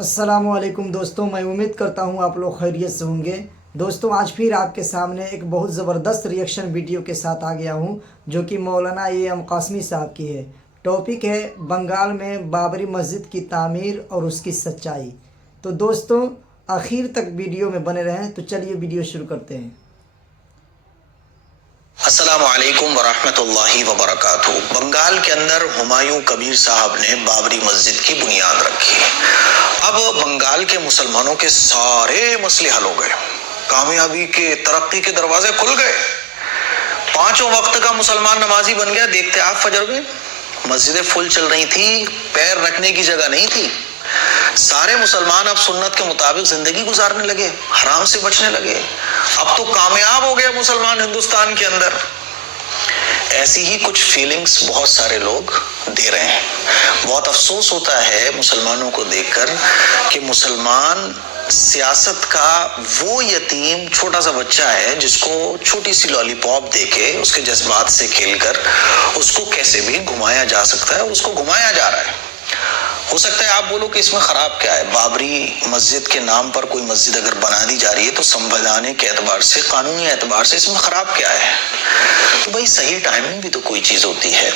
السلام علیکم دوستوں، میں امید کرتا ہوں آپ لوگ خیریت سے ہوں گے۔ دوستوں، آج پھر آپ کے سامنے ایک بہت زبردست ریئیکشن ویڈیو کے ساتھ آ گیا ہوں، جو کہ مولانا ایم قاسمی صاحب کی ہے۔ ٹاپک ہے بنگال میں بابری مسجد کی تعمیر اور اس کی سچائی۔ تو دوستوں، آخر تک ویڈیو میں بنے رہیں۔ تو چلیے ویڈیو شروع کرتے ہیں۔ السلام علیکم ورحمۃ اللہ وبرکاتہ۔ بنگال کے اندر ہمایوں کبیر صاحب نے بابری مسجد کی بنیاد رکھی۔ اب بنگال کے مسلمانوں کے سارے مسئلے حل ہو گئے، کامیابی کے ترقی کے دروازے کھل گئے، پانچوں وقت کا مسلمان نمازی بن گیا۔ دیکھتے آپ فجر میں مسجدیں فل چل رہی تھی، پیر رکھنے کی جگہ نہیں تھی۔ سارے مسلمان اب سنت کے مطابق زندگی گزارنے لگے، حرام سے بچنے لگے۔ اب تو کامیاب ہو گیا مسلمان ہندوستان کے اندر۔ ایسی ہی کچھ فیلنگز بہت سارے لوگ دے رہے ہیں۔ بہت افسوس ہوتا ہے مسلمانوں کو دیکھ کر کہ مسلمان سیاست کا وہ یتیم چھوٹا سا بچہ ہے جس کو چھوٹی سی لالی پاپ دے کے اس کے جذبات سے کھیل کر اس کو کیسے بھی گھمایا جا سکتا ہے، اس کو گھمایا جا رہا ہے۔ ہو سکتا ہے آپ بولو کہ اس میں خراب کیا ہے؟ بابری مسجد کے نام پر کوئی مسجد اگر بنا دی جا رہی ہے تو سنویدھانک اعتبار سے، قانونی اعتبار سے اس میں خراب کیا ہے؟ تو بھائی صحیح ٹائمنگ بھی تو کوئی چیز ہوتی ہے،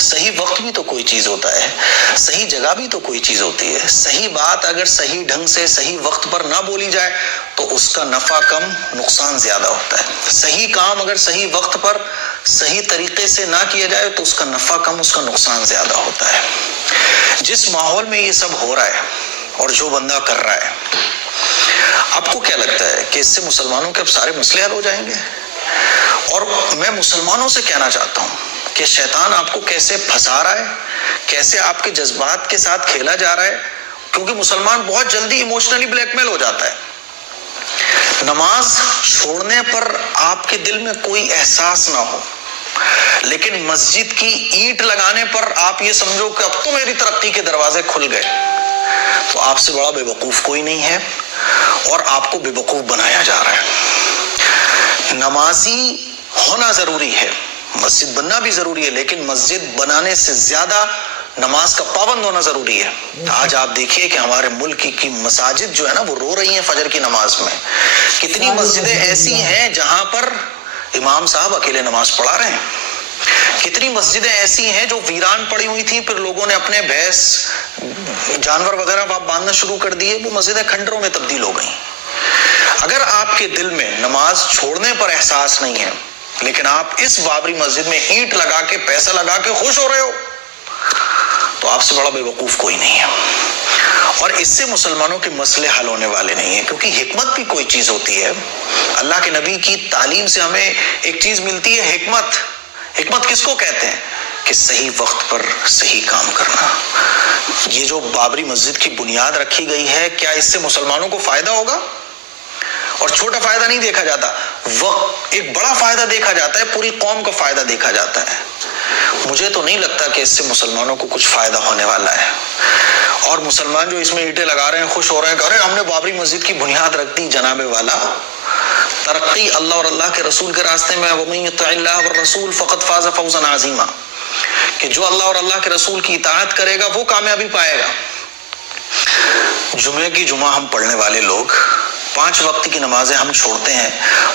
صحیح وقت بھی تو کوئی چیز ہوتا ہے، صحیح جگہ بھی تو کوئی چیز ہوتی ہے۔ صحیح بات اگر صحیح ڈھنگ سے صحیح وقت پر نہ بولی جائے تو اس کا نفع کم، نقصان زیادہ ہوتا ہے۔ صحیح کام اگر صحیح وقت پر صحیح طریقے سے نہ کیا جائے تو اس کا نفع کم، اس کا نقصان زیادہ ہوتا ہے۔ جس ماحول میں یہ سب ہو رہا ہے اور جو بندہ کر رہا ہے، آپ کو کیا لگتا ہے کہ اس سے مسلمانوں کے اب سارے مسئلے حل ہو جائیں گے؟ اور میں مسلمانوں سے کہنا چاہتا ہوں کہ شیطان آپ کو کیسے پھنسا رہا ہے، کیسے آپ کے جذبات کے ساتھ کھیلا جا رہا ہے، کیونکہ مسلمان بہت جلدی ایموشنلی بلیک میل ہو جاتا ہے۔ نماز چھوڑنے پر آپ کے دل میں کوئی احساس نہ ہو، لیکن مسجد کی اینٹ لگانے پر آپ یہ سمجھو کہ اب تو میری ترقی کے دروازے کھل گئے، تو آپ سے بڑا بے وقوف کوئی نہیں ہے، اور آپ کو بے وقوف بنایا جا رہا ہے۔ نمازی ہونا ضروری ہے، مسجد بننا بھی ضروری ہے، لیکن مسجد بنانے سے زیادہ نماز کا پابند ہونا ضروری ہے۔ آج آپ دیکھیے کہ ہمارے ملک کی مساجد جو ہے نا وہ رو رہی ہیں فجر کی نماز میں۔ کتنی مسجدیں ایسی ہیں جہاں پر امام صاحب اکیلے نماز پڑھا رہے ہیں، کتنی مسجدیں ایسی ہیں جو ویران پڑی ہوئی تھی، پھر لوگوں نے اپنے بھینس جانور وغیرہ باندھنا شروع کر دیے، وہ مسجدیں کھنڈروں میں تبدیل ہو گئیں۔ اگر آپ کے دل میں نماز چھوڑنے پر احساس نہیں ہے، لیکن آپ اس بابری مسجد میں اینٹ لگا کے پیسہ لگا کے خوش ہو رہے ہو، تو آپ سے بڑا بے وقوف کوئی نہیں ہے۔ اور اس سے مسلمانوں کے مسئلے حل ہونے والے نہیں ہیں، کیونکہ حکمت بھی کوئی چیز ہوتی ہے۔ اللہ کے نبی کی تعلیم سے ہمیں ایک چیز ملتی ہے، حکمت۔ حکمت کس کو کہتے ہیں؟ کہ صحیح وقت پر صحیح کام کرنا۔ یہ جو بابری مسجد کی بنیاد رکھی گئی ہے، کیا اس سے مسلمانوں کو فائدہ ہوگا؟ اور چھوٹا فائدہ نہیں دیکھا جاتا، وقت ایک بڑا فائدہ دیکھا جاتا ہے، پوری قوم کا فائدہ دیکھا جاتا ہے۔ مجھے تو نہیں لگتا کہ اس سے مسلمانوں کو کچھ فائدہ ہونے والا ہے۔ اور مسلمان جو اس میں اینٹیں لگا رہے ہیں، خوش ہو رہے ہیں کہ ارے ہم نے بابری مسجد کی بنیاد رکھ دی۔ جناب والا، ترقی اللہ اور اللہ کے رسول کے راستے میں، وَمَن يُطِعِ اللَّهَ وَالرَّسُولَ فَقَدْ فَازَ فَوْزًا عَظِيمًا، کہ جو اللہ اور اللہ کے رسول کی اطاعت کرے گا وہ کامیابی پائے گا۔ جمعے کی جمعہ ہم پڑھنے والے لوگ، 5 وقت کی نمازیں ہم چھوڑتے ہیں،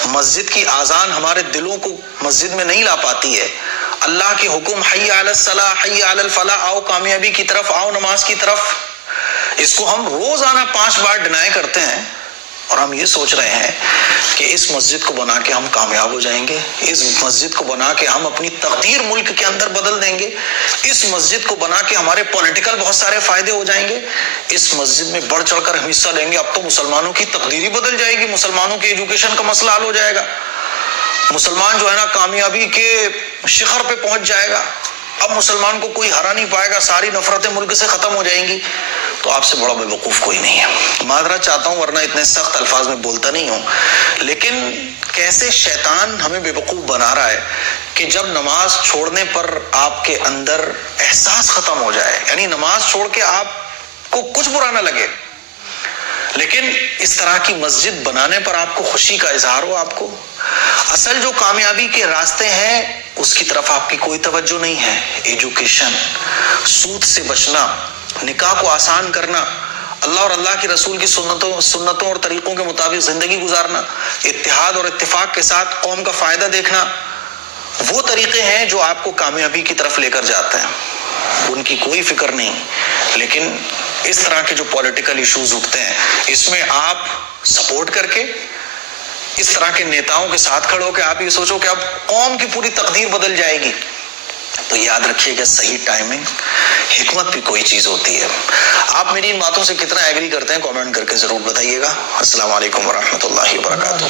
مسجد کی اذان ہمارے دلوں کو مسجد میں نہیں لا پاتی ہے۔ اللہ کے حکم حی علی الصلاح، حی علی الفلاح، آؤ کامیابی کی طرف، آؤ نماز کی طرف، اس کو ہم روزانہ 5 بار ڈینائی کرتے ہیں، اور ہم یہ سوچ رہے ہیں کہ اس مسجد کو بنا کے ہم کامیاب ہو جائیں گے، اس مسجد کو بنا کے ہم اپنی تقدیر ملک کے اندر بدل دیں گے، اس مسجد کو بنا کے ہمارے پولیٹیکل بہت سارے فائدے ہو جائیں گے، اس مسجد میں بڑھ چڑھ کر ہم حصہ لیں گے، اب تو مسلمانوں کی تقدیر ہی بدل جائے گی، مسلمانوں کی ایجوکیشن کا مسئلہ حل ہو جائے گا، مسلمان جو ہے نا کامیابی کے شخر پہ پہنچ جائے گا، اب مسلمان کو کوئی ہرا نہیں پائے گا، ساری نفرتیں ملک سے ختم ہو جائیں گی۔ تو آپ سے بڑا بے وقوف کوئی نہیں ہے۔ معذرت چاہتا ہوں، ورنہ اتنے سخت الفاظ میں بولتا نہیں ہوں، لیکن کیسے شیطان ہمیں بے وقوف بنا رہا ہے کہ جب نماز چھوڑنے پر آپ کے اندر احساس ختم ہو جائے، یعنی نماز چھوڑ کے آپ کو کچھ برا نہ لگے، لیکن اس طرح کی مسجد بنانے پر آپ کو خوشی کا اظہار ہو۔ آپ کو اصل جو کامیابی کے راستے ہیں اس کی طرف آپ کی کوئی توجہ نہیں ہے۔ ایجوکیشن، سود سے بچنا، نکاح کو آسان کرنا، اللہ اور اللہ کے رسول کی سنتوں اور طریقوں کے مطابق زندگی گزارنا، اتحاد اور اتفاق کے ساتھ قوم کا فائدہ دیکھنا، وہ طریقے ہیں جو آپ کو کامیابی کی طرف لے کر جاتے ہیں، ان کی کوئی فکر نہیں۔ لیکن اس طرح کے جو پولیٹیکل ایشوز اٹھتے ہیں، اس میں آپ سپورٹ کر کے اس طرح کے نیتاؤں کے ساتھ کھڑو کہ آپ یہ سوچو کہ اب قوم کی پوری تقدیر بدل جائے گی، تو یاد رکھیے کہ صحیح ٹائمنگ، حکمت بھی کوئی چیز ہوتی ہے۔ آپ میری ان باتوں سے کتنا ایگری کرتے ہیں کامنٹ کر کے ضرور بتائیے گا۔ السلام علیکم ورحمۃ اللہ وبرکاتہ۔